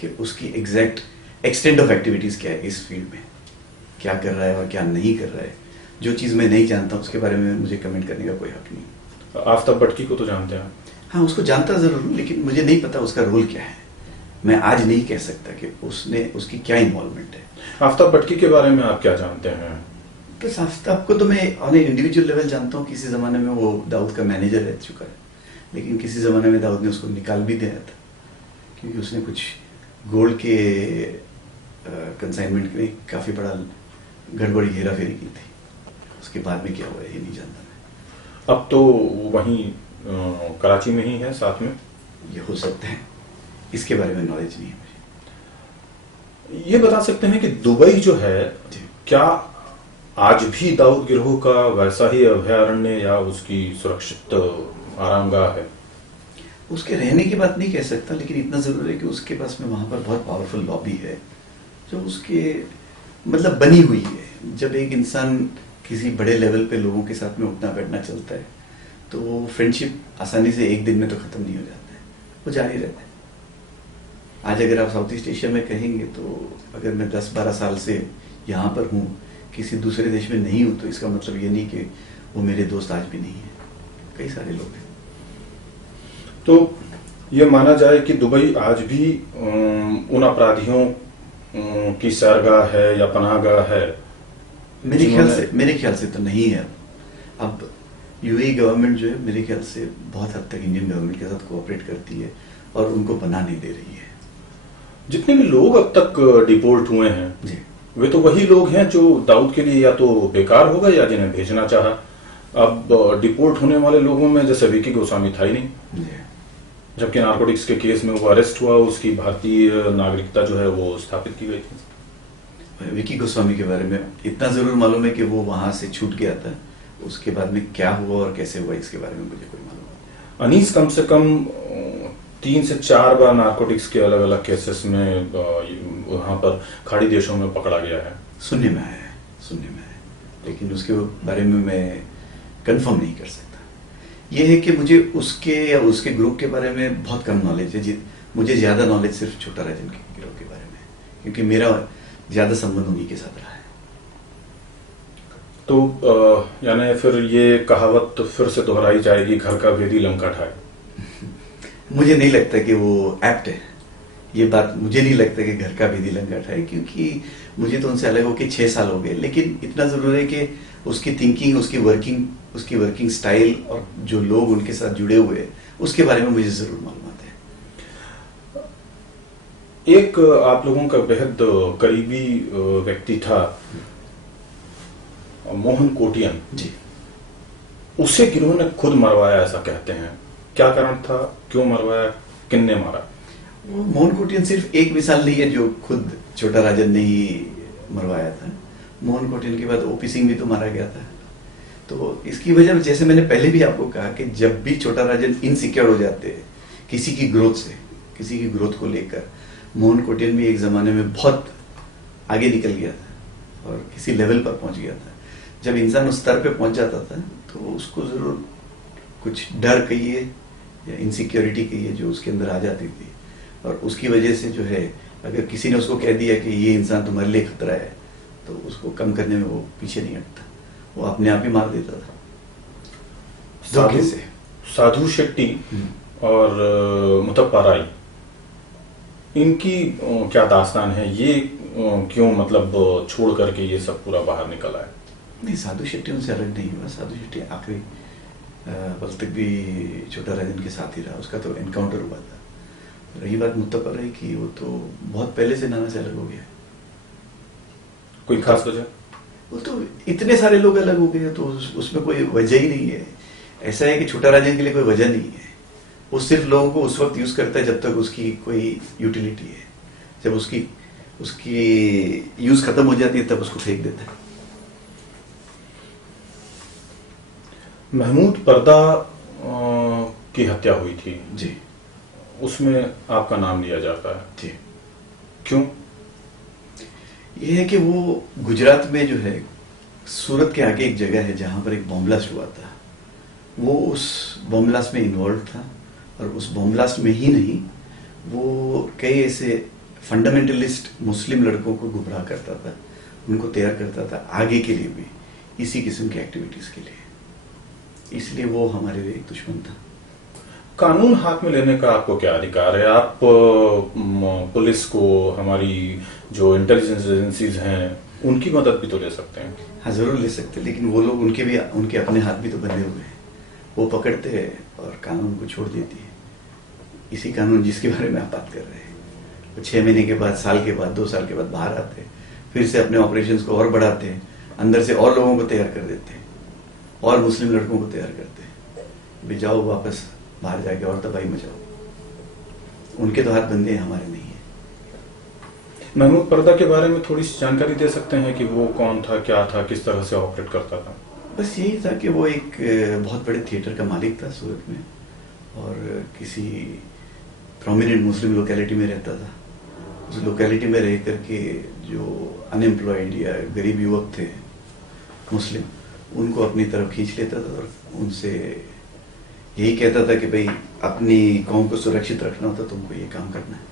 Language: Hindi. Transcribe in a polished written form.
कि उसकी एग्जैक्ट एक्सटेंट ऑफ एक्टिविटीज़ क्या है इस फील्ड में, क्या कर रहा है और क्या नहीं कर रहा है। जो चीज़ मैं नहीं जानता उसके बारे में मुझे कमेंट करने का कोई हक नहीं। आफ्ताब बटकी को तो जानते हैं? हाँ, उसको जानता ज़रूर हूँ, लेकिन मुझे नहीं पता उसका रोल क्या है। मैं आज नहीं कह सकता कि उसकी क्या इन्वॉल्वमेंट है। आफ्ताब बटकी के बारे में आप क्या जानते हैं? बस आफ्ताब को तो मैं ऑन इंडिविजुअल लेवल जानता हूँ। किसी ज़माने में वो दाऊद का मैनेजर रह चुका है, लेकिन किसी ज़माने में दाऊद ने उसको निकाल भी दिया था क्योंकि उसने कुछ गोल्ड के कंसाइनमेंट में काफ़ी बड़ा गड़बड़ी हेरा फेरी की थी। उसके बाद में क्या हुआ ये नहीं जानता मैं। अब तो वहीं कराची में ही है साथ में? ये हो सकता है, इसके बारे में नॉलेज नहीं है मुझे। ये बता सकते हैं कि दुबई जो है, क्या आज भी दाऊद गिरोह का वैसा ही अभयारण्य या उसकी सुरक्षित आरामगाह है? उसके रहने की बात नहीं कह सकता, लेकिन इतना जरूर है कि उसके पास में वहां पर बहुत पावरफुल लॉबी है जो उसके मतलब बनी हुई है। जब एक इंसान किसी बड़े लेवल पे लोगों के साथ में उठना बैठना चलता है तो वो फ्रेंडशिप आसानी से एक दिन में तो खत्म नहीं हो जाता है, वो जारी रहता है। आज अगर आप साउथ ईस्ट एशिया में कहेंगे तो अगर मैं 10-12 साल से यहाँ पर हूँ, किसी दूसरे देश में नहीं हूँ, तो इसका मतलब ये नहीं कि वो मेरे दोस्त आज भी नहीं है। कई सारे लोग हैं। तो ये माना जाए कि दुबई आज भी उन अपराधियों की सैरगाह है या पनाहगाह है? मेरे ख्याल से तो नहीं है। अब यूएई गवर्नमेंट जो है मेरे ख्याल से बहुत हद तक इंडियन गवर्नमेंट के साथ कोऑपरेट करती है और उनको पनाह नहीं दे रही है। जितने भी लोग अब तक डिपोर्ट हुए हैं जी, वे तो वही लोग हैं जो दाऊद के लिए या तो बेकार हो गए या जिन्हें भेजना चाहा। अब डिपोर्ट होने वाले लोगों में जैसे विकी गोस्वामी था ही नहीं, जबकि नारकोटिक्स के केस में वो अरेस्ट हुआ, उसकी भारतीय नागरिकता जो है वो स्थापित की गई थी। विकी गोस्वामी के बारे में इतना जरूर मालूम है कि वो वहां से छूट गया था। उसके बाद में क्या हुआ और कैसे हुआ इसके बारे में मुझे कोई मालूम नहीं। अनीस कम से कम 3 से 4 बार नारकोटिक्स के अलग अलग केसेस में वहां पर खाड़ी देशों में पकड़ा गया है। सुनने में आया है, लेकिन उसके बारे में मैं कंफर्म नहीं कर सकता। यह है कि मुझे उसके या उसके ग्रुप के बारे में बहुत कम नॉलेज है। मुझे ज्यादा नॉलेज सिर्फ छोटा राजन के गिरोह के बारे में, क्योंकि मेरा ज्यादा संबंध उन्हीं के साथ रहा है। तो यानी फिर ये कहावत फिर से दोहराई जाएगी, घर का भेदी लंका ढाए? मुझे नहीं लगता कि वो एप्ट है ये बात। मुझे नहीं लगता कि घर का भेदी लंका ढाए, क्योंकि मुझे तो उनसे अलग होकर 6 साल हो गए। लेकिन इतना जरूर है कि उसकी थिंकिंग, उसकी वर्किंग स्टाइल और जो लोग उनके साथ जुड़े हुए हैं उसके बारे में मुझे जरूर मालूमात है। एक आप लोगों का बेहद करीबी व्यक्ति था मोहन कोटियन जी, उसे गिरोह ने खुद मरवाया ऐसा कहते हैं। क्या कारण था, क्यों मरवाया, किनने मारा? वो मोहन कोटियन सिर्फ एक मिसाल नहीं है जो खुद छोटा राजन ने ही मरवाया था। मोहन कोटियन के बाद ओपी सिंह भी तो मारा गया था। तो इसकी वजह, जैसे मैंने पहले भी आपको कहा, कि जब भी छोटा राजन इनसिक्योर हो जाते हैं किसी की ग्रोथ से, किसी की ग्रोथ को लेकर, मोहन कोटियन भी एक जमाने में बहुत आगे निकल गया था और किसी लेवल पर पहुंच गया था। जब इंसान उस स्तर पे पहुंच जाता था तो उसको जरूर कुछ डर कहिए या इनसिक्योरिटी कहिए जो उसके अंदर आ जाती थी, और उसकी वजह से जो है, अगर किसी ने उसको कह दिया कि ये इंसान तुम्हारे लिए खतरा है, तो उसको कम करने में वो पीछे नहीं हटता, वो अपने आप ही मार देता था धोखे से। साधु शेट्टी और मुतप्पा राय, इनकी क्या दास्तान है? ये क्यों मतलब छोड़ करके ये सब पूरा बाहर निकला है? नहीं, साधु शेट्टी उनसे अलग नहीं हुआ। साधु शेट्टी आखिरी पल तक भी छोटा राजन के साथ ही रहा। उसका तो एनकाउंटर हुआ था। रही बात मुतप्पा राय की, वो तो बहुत पहले से नाना से अलग हो गया। कोई खास वजह? वो तो इतने सारे लोग अलग हो गए, तो उसमें कोई वजह ही नहीं है। ऐसा है कि छोटा राजन के लिए कोई वजह नहीं है। वो सिर्फ लोगों को उस वक्त यूज करता है जब तक उसकी कोई यूटिलिटी है। जब उसकी यूज खत्म हो जाती है तब उसको फेंक देता है। महमूद पर्दा की हत्या हुई थी जी, उसमें आपका नाम लिया जाता है जी। क्यों? ये है कि वो गुजरात में जो है, सूरत के आगे एक जगह है जहां पर एक बॉम्ब ब्लास्ट हुआ था। वो उस बॉम्ब ब्लास्ट में इन्वॉल्व था, और उस बॉम्ब ब्लास्ट में ही नहीं, वो कई ऐसे फंडामेंटलिस्ट मुस्लिम लड़कों को गुमराह करता था, उनको तैयार करता था आगे के लिए भी इसी किस्म की एक्टिविटीज के लिए। इसलिए वो हमारे लिए एक दुश्मन था। कानून हाथ में लेने का आपको क्या अधिकार है? आप पुलिस को, हमारी जो इंटेलिजेंस एजेंसीज हैं, उनकी मदद भी तो ले सकते हैं। हाँ, जरूर ले सकते, लेकिन वो लोग उनके अपने हाथ भी तो बंधे हुए हैं। वो पकड़ते हैं और कानून को छोड़ देती है। इसी कानून जिसके बारे में आप बात कर रहे हैं, वो 6 महीने के बाद, साल के बाद, 2 साल के बाद बाहर आते हैं, फिर से अपने ऑपरेशंस को और बढ़ाते हैं, अंदर से और लोगों को तैयार कर देते हैं, और मुस्लिम लड़कों को तैयार करते हैं, भी जाओ वापस बाहर जाके और तबाही मचाओ। उनके तो हाथ बंधे हैं, हमारे नहीं है। महमूद पर्दा के बारे में थोड़ी सी जानकारी दे सकते हैं कि वो कौन था, क्या था, किस तरह से ऑपरेट करता था? बस यही था कि वो एक बहुत बड़े थिएटर का मालिक था सूरत में, और किसी प्रोमिनेंट मुस्लिम लोकेलिटी में रहता था। उस लोकेलिटी में रह करके जो अनएम्प्लॉयड या गरीब युवक थे मुस्लिम, उनको अपनी तरफ खींच लेता था और उनसे यही कहता था कि भाई अपनी कौम को सुरक्षित रखना होता, तुमको ये काम करना है।